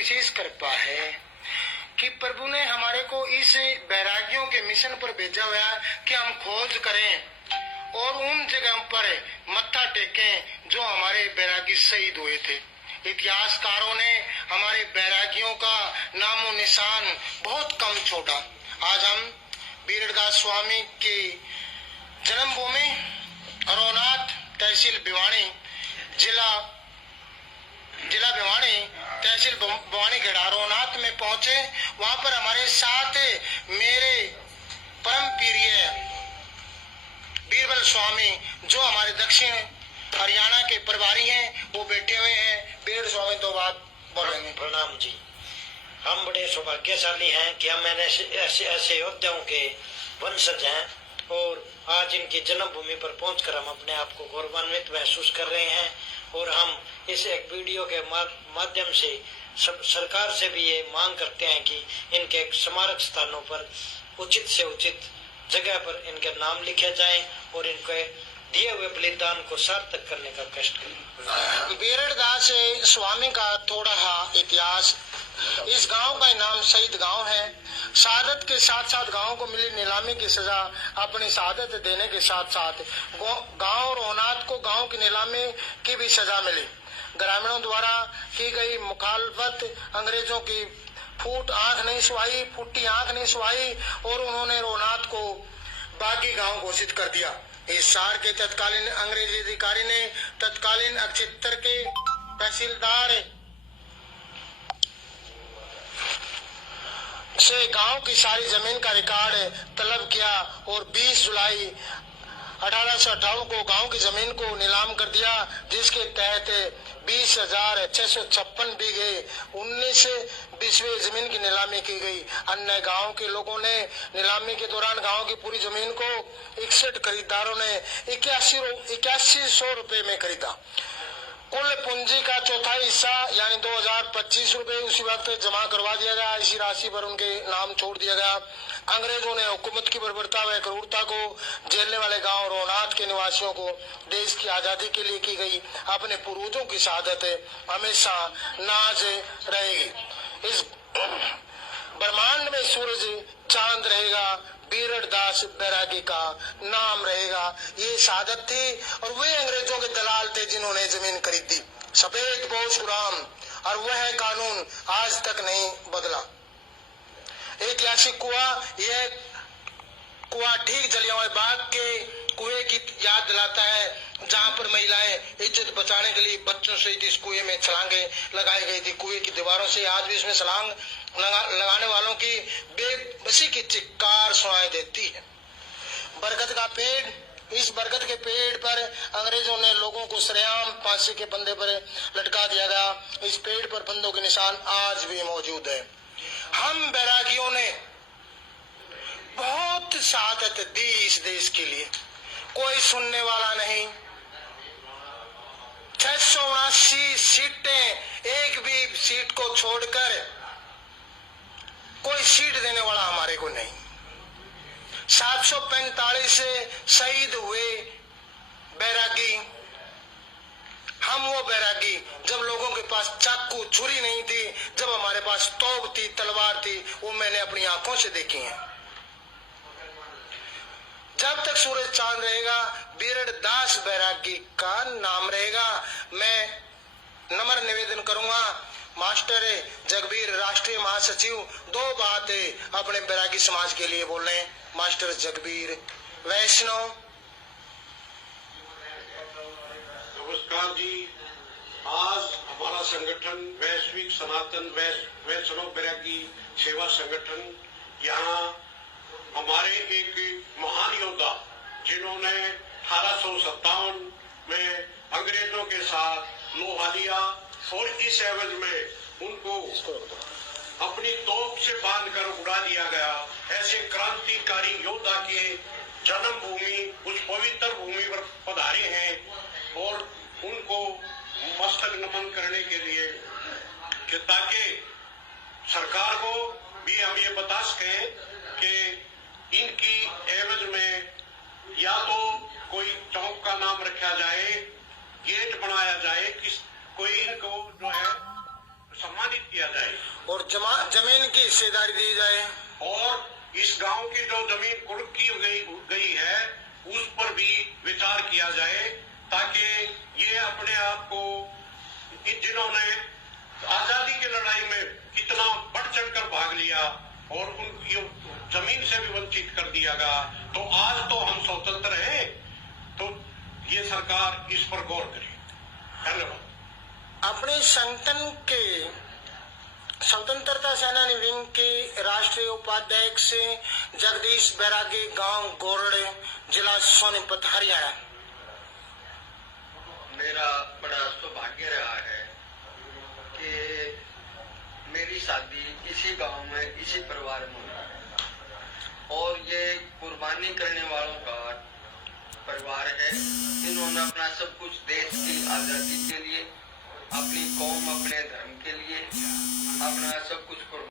विशेष कृपा है कि प्रभु ने हमारे को इस बैरागियों के मिशन पर भेजा हुआ है कि हम खोज करें और उन जगहों पर मत्था टेकें जो हमारे बैरागी शहीद हुए थे। इतिहासकारों ने हमारे बैरागियों का नामो निशान बहुत कम छोड़ा। आज हम बीरड़दास स्वामी की जन्मभूमि अरोनाथ, तहसील भिवानी, जिला भिवानी, तहसील भिवानी गढ़ा अरोनाथ में पहुंचे। वहां पर हमारे साथ मेरे परम प्रिय बीरबल स्वामी जो हमारे दक्षिण हरियाणा के प्रभारी हैं, वो बैठे हुए हैं। बीरबल स्वामी तो बात बोलेंगे। प्रणाम जी। हम बड़े सौभाग्यशाली हैं कि हम ऐसे योद्धाओं के वंशज हैं और आज इनकी जन्मभूमि पर पहुंचकर हम अपने आप को गौरवान्वित महसूस कर रहे हैं। और हम इस एक वीडियो के माध्यम से सरकार से भी ये मांग करते हैं कि इनके स्मारक स्थानों पर उचित से उचित जगह पर इनके नाम लिखे जाएं और इनके दिए हुए बलिदान को सार्थक करने का कष्ट करें। बीरड़दास स्वामी का थोड़ा इतिहास। इस गांव का नाम शहीद गांव है। शहादत के साथ साथ गांव को मिली नीलामी की सजा अपनी शहादत देने के साथ साथ गांव रोनाथ को गांव की नीलामी की भी सजा मिली। ग्रामीणों द्वारा की गई मुखालफत अंग्रेजों की फूटी आंख नहीं सुहाई और उन्होंने रोनाथ को बागी गांव घोषित कर दिया। इस शहर के तत्कालीन अंग्रेजी अधिकारी ने तत्कालीन अक्षेत्र के तहसीलदार से गांव की सारी जमीन का रिकॉर्ड तलब किया और 20 जुलाई 1858 को गांव की जमीन को नीलाम कर दिया, जिसके तहत 20,656 बीघे 19 बीसवीं जमीन की नीलामी की गई। अन्य गांव के लोगों ने नीलामी के दौरान गांव की पूरी जमीन को 61 खरीदारों ने 8100 रुपए में खरीदा। कुल पूंजी का चौथाई हिस्सा यानी 2025 रुपए उसी वक्त जमा करवा दिया गया। इसी राशि पर उनके नाम छोड़ दिया गया। अंग्रेजों ने हुकूमत की बर्बरता व क्रूरता को झेलने वाले गांव रोनाथ के निवासियों को देश की आजादी के लिए की गई अपने पूर्वजों की शहादत हमेशा नाज रहेगी। इस ब्रह्मांड में सूरज चांद रहेगा, बीरड़दास बैरागी का नाम रहेगा। ये शहादत थी और वे अंग्रेजों के दलाल थे जिन्होंने जमीन खरीदी। सफेद पोश गुलाम और वह कानून आज तक नहीं बदला। ऐतिहासिक कुआं, यह कुआं ठीक जलियांवाला बाग के कुएं की याद दिलाता है, जहां पर महिलाएं इज्जत बचाने के लिए बच्चों से इस कुएं में छलांगे लगाई गई थी। कुएं की दीवारों से आज भी इसमें छलांग लगाने वालों की बेबसी की चित्कार सुनाई देती है। बरगद का पेड़, इस बरगद के पेड़ पर अंग्रेजों ने लोगों को सरेआम फांसी के फंदे पर लटका दिया गया। इस पेड़ पर फंदों के निशान आज भी मौजूद है। हम बैरागियों ने बहुत शहादत दी इस देश के लिए, कोई सुनने वाला नहीं। 679 सीटें, एक भी सीट को छोड़कर कोई सीट देने वाला हमारे को नहीं। 745 से शहीद हुए बैरागी, हम वो बैरागी जब लोगों के पास चाकू छुरी नहीं थी, जब हमारे पास तोप थी, तलवार थी, वो मैंने अपनी आंखों से देखी है। जब तक सूरज चांद रहेगा बीरड़दास बैरागी का नाम रहेगा। मैं नम्र निवेदन करूंगा, मास्टर जगबीर राष्ट्रीय महासचिव 2 बातें अपने बैरागी समाज के लिए बोल रहे हैं। मास्टर जगबीर वैष्णव। नमस्कार जी। आज हमारा संगठन वैश्विक सनातन वैष्णव बैरागी सेवा संगठन, यहाँ हमारे एक महान योद्धा जिन्होंने 1857 में अंग्रेजों के साथ लोहा लिया और इस एवज में उनको अपनी तोप से बांधकर उड़ा दिया गया, ऐसे क्रांतिकारी योद्धा के जन्मभूमि उस पवित्र भूमि पर पधारे हैं और उनको मस्तक नमन करने के लिए कि ताकि सरकार को भी हम ये बता सकें कि इनकी एवज में या तो कोई चौक का नाम रखा जाए, गेट बनाया जाए, कोई इनको जो है सम्मानित किया जाए और जमीन की हिस्सेदारी दी जाए और इस गांव की जो जमीन कुर्क की गई है उस पर भी विचार किया जाए ताकि ये अपने आप को जिन्होंने आजादी की लड़ाई में कितना बढ़ चढ़कर भाग लिया और उनकी जमीन से भी वंचित कर दिया गया, तो आज तो हम स्वतंत्र हैं, तो ये सरकार इस पर गौर करे। धन्यवाद। अपने संगठन के स्वतंत्रता सेनानी विंग के राष्ट्रीय उपाध्यक्ष जगदीश बैरागी, गांव गोरड़े, जिला सोनीपत, हरियाणा। मेरा बड़ा सौभाग्य रहा है कि मेरी शादी इसी गांव में, इसी परिवार में हुई है और ये कुर्बानी करने वालों का परिवार है। इन्होंने अपना सब कुछ देश की आजादी के लिए, अपनी कौम, अपने धर्म के लिए अपना सब कुछ